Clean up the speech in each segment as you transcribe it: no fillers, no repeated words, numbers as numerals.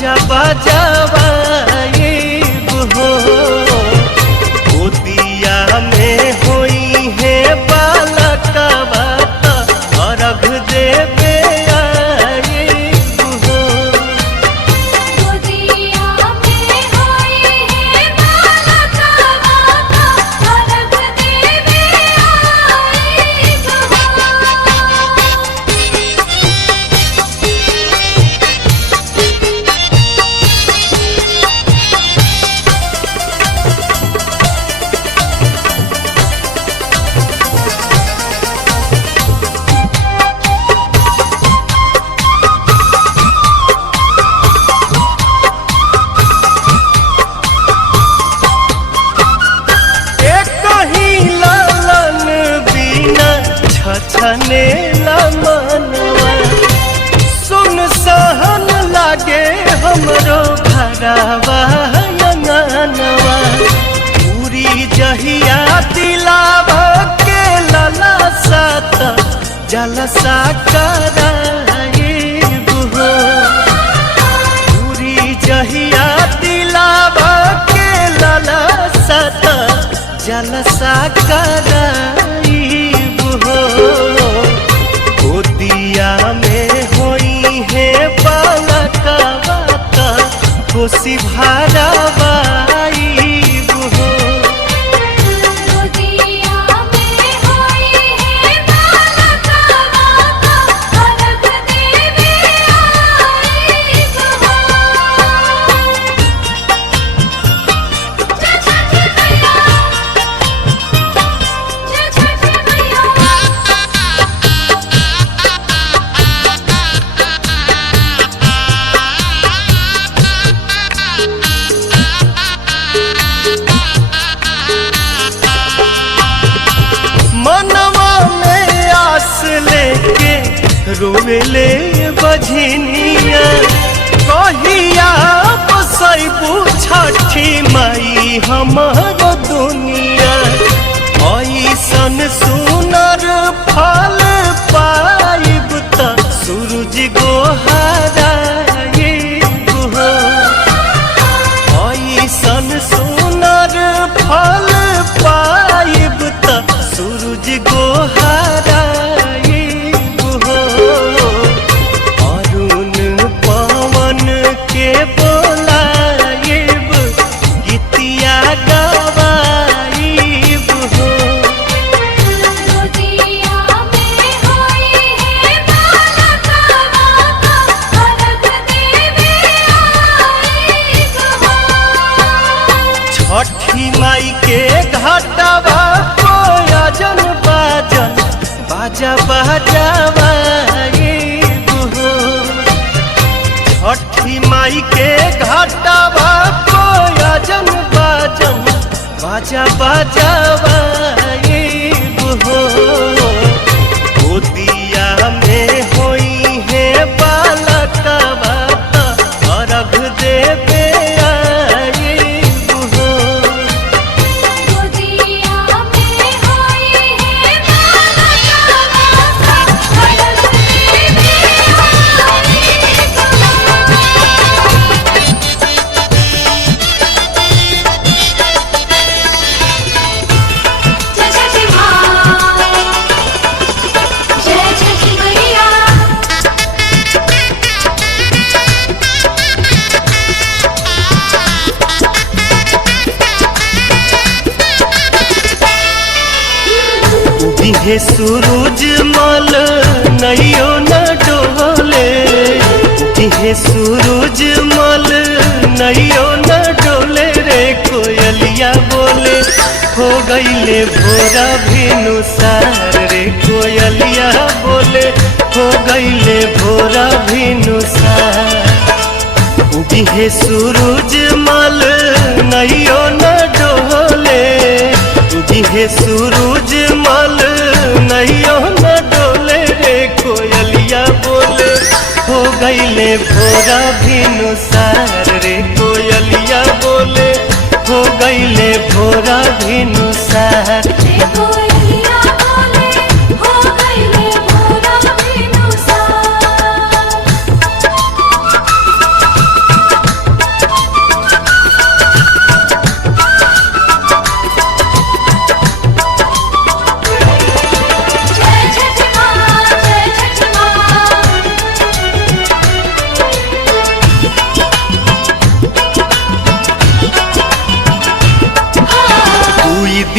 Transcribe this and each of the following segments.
बाजा बजावाए हो गोदिया में होई है बालकवा अर्घ देवे आए हो गोदिया में होई है बालकवा अर्घ देवे आए हो। छने मनवा सुन सहन लागे हमरो घरवा अंगनवा पूरी जहिया दिलावा के लला सात जलसा कराए बुहो पूरी जहिया दिलावा के लला सात जलसा कराए गोदिया में होई है बालकवा खुशी भरवाई हो गोदिया में होई है बालकवा अर्घ देवे आए हो। जय छठी मैया जय छठी मैया। मनवा में आस लेके रोवेले बझनिया कहिया बसैबू छठी माई हमरो दुनिया ऐसन सुनर फल पाइब त सूरज गोहराइब हो ऐसन सुनर फल पाइब त सूरज गोहराइब हो अरुण पवन के बोलाइब गीतिया गवाइब हो गोदिया में होई है बालकवा अर्घ देवे आए हो। छठी माई के घाटवा कोयजन बाजन बाजा बजावाए हो छठी माई के घाटवा कोयजन बाजन बाजा बजावाए हो गोदिया में होई है बालकवा अर्घ देवे आए हो गोदिया में होई है बालकवा अर्घ देवे आए हो। जय छठी माँ जय छठी मैया। उगिहे सूरज मल नैयो न डोले उगिहे सूरज मल नैयो न डोले रे कोयलिया बोले हो गईले भोरा भिनुसार रे कोयलिया बोले हो गईले भोरा भिनुसार उगिहे सूरज मल नैयो न डोले उगिहे सूरज मल नैयो न डोले रे कोयलिया बोले हो गईले भोरा भिनुसार रे कोयलिया बोले हो गईले भोरा भिनुसार रे कोयलिया बोले हो गईले भोरा भिनुसार।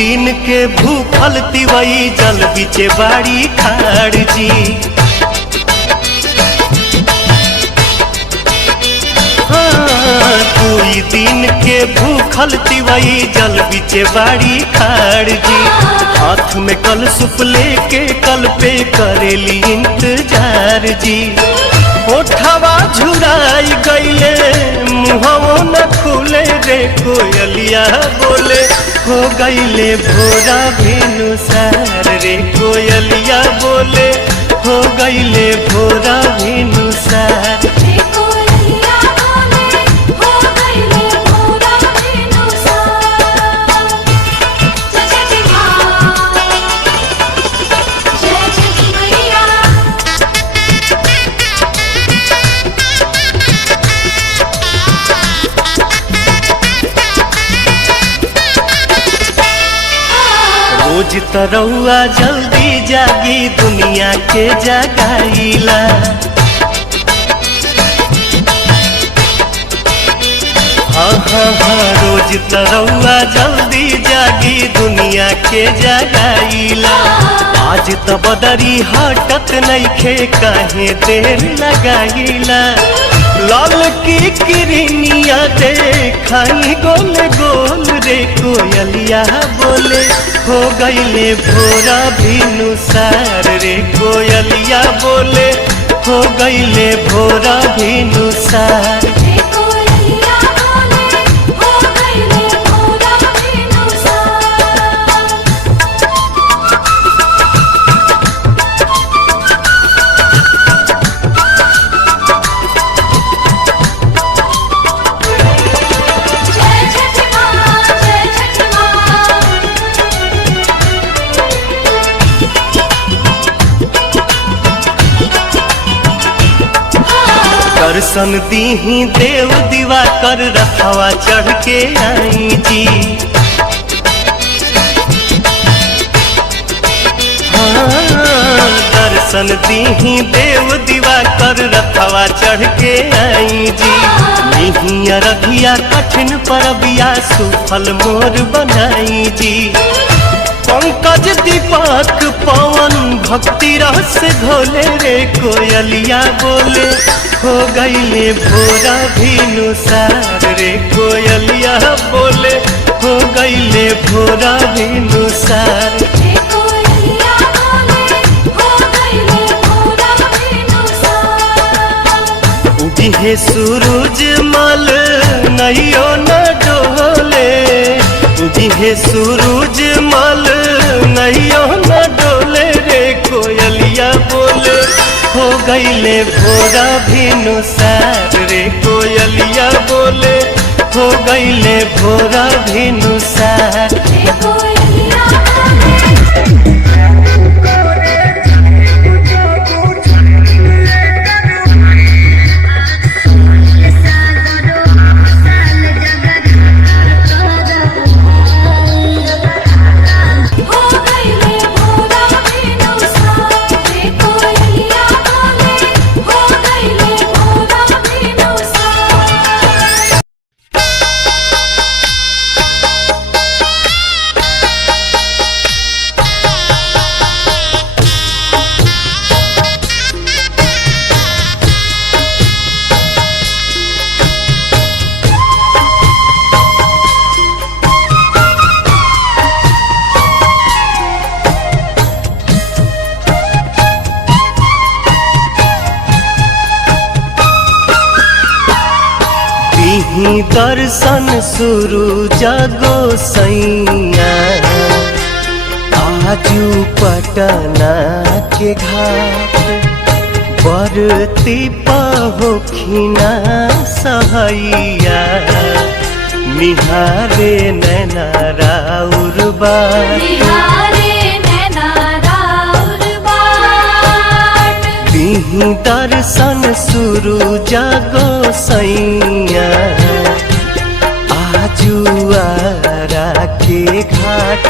दिन के भूखल तिवई जल बिचे बाड़ी खाड़ जी। कोई दिन के भूखल तिवई जल बिचे बाड़ी खाड़ जी। हाथ में कल सुप लेके कल पे करेली इंतजार जी। ओठवा झुराई गईले मुहवो न खुले रे कोयलिया बोले हो गईले भोरा भिनुसार रे कोयलिया बोले हो गईले भोरा भिनुसार। रोज तरौआ जल्दी जागी दुनिया के जगाईला। हाँ रोज तरौआ जल्दी जागी दुनिया के जगाईला। आज तो बदरी हटत नइखे काहे देर लगाईला। लाल की किरनिया देखाई गोल गोल रे कोयलिया बोले हो गईले भोरा भिनुसार रे कोयलिया बोले हो गईले भोरा भिनुसार। दर्शन दीही देव दीवा कर रखवा चढ़ के आई जी। हाँ दर्शन दीही देव दीवा कर रखवा चढ़ के आई जी। नहीं अरघिया कठिन परबिया सुफल मोर बनाई जी। पंकज दीपक पवन भक्ति रस घोले रे कोयलिया बोले हो गईले भोरा भिनुसार रे कोयलिया बोले हो गईले भोरा भिनुसार। उगिहे सूरज मल नैयो न डोले। उगिहे सूरज मल नैयो न डोले रे कोयलिया बोले हो गईले भोरा भिनुसार रे कोयलिया बोले हो गईले भोरा भिनुसार। दर्शन शुरू जागो सैया आजू पटना के घाट बरती पहोखिना सहैया निहारे नैना राउर बाट दीही दर्शन शुरू जागो सैया आजू आरा के घाट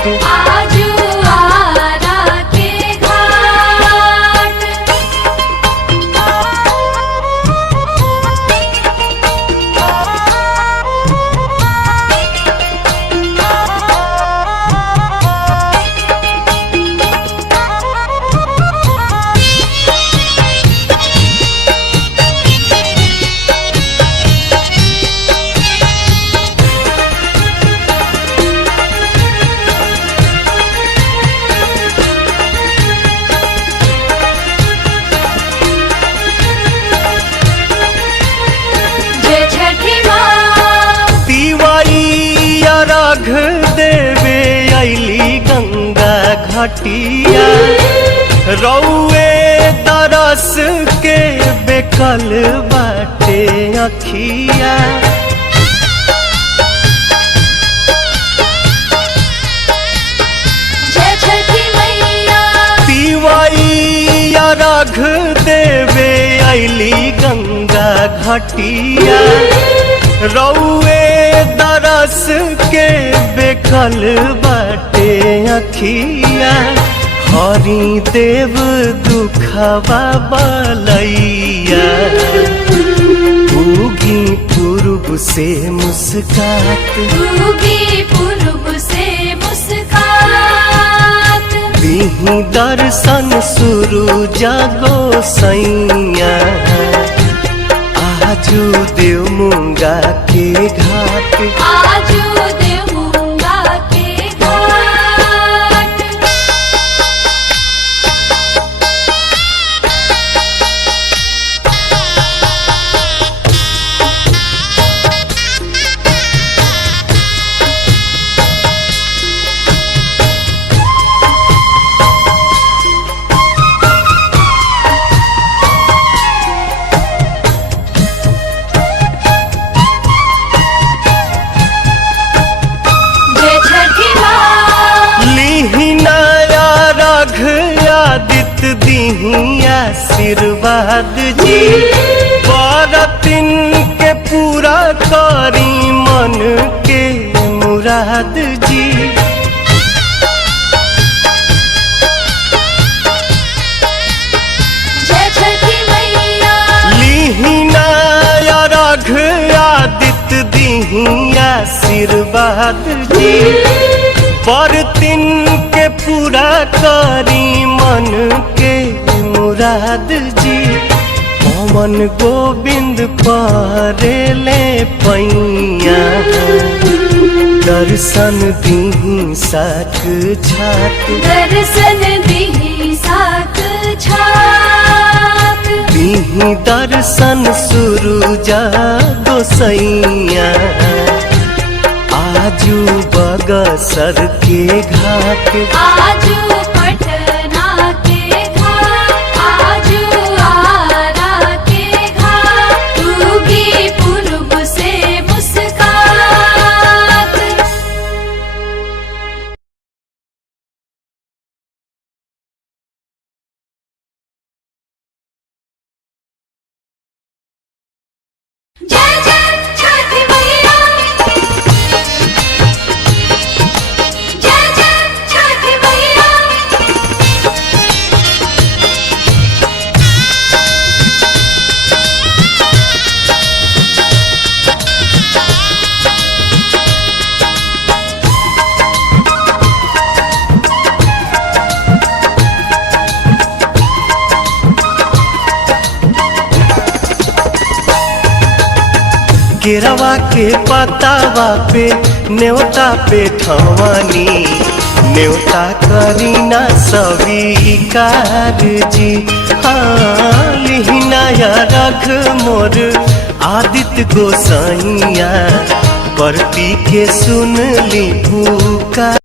घटिया रौए तरस के बेकल बाटे अखिया जय छठी मैया तिवाई अर्घ देवे अली गंगा घटिया रौए दरस के बेकल बाटे अखिया हरि देव दुखवा बलैया उगी पूर्व से मुस्कात उगी पूर्व से मुस्कात दीही दर्शन शुरू जागो सैया आजू देव मुंगा के घाट आजू देवूंगा के घाट जय छठी माँ लीही नया रघ आदित्य दीही आशीर्वाद जी बरतिन के पूरा करी मन के मुराद जी जय छठी मैया लीही नया रघ आदित्य दीही आशीर्वाद जी बरतिन के पूरा करी मन के मुराद जी पवन गोविंद परेले पैया दर्शन दीही साथ छात दर्शन दीही साथ छात दीही दर्शन शुरू जागो सैया आजू बगसर के घाट आजू पटना के घाट आजू आरा के घाट उगी पूर्व से मुस्कात जय जय छठी मैया जय जय छठी मैया केरवा के पतावा पे न्योता पे ठवानी न्योता करीना स्वीकार जी हाँ लिहिना या रख मोर आदित्य गोसाइया परती के सुन ली पुकार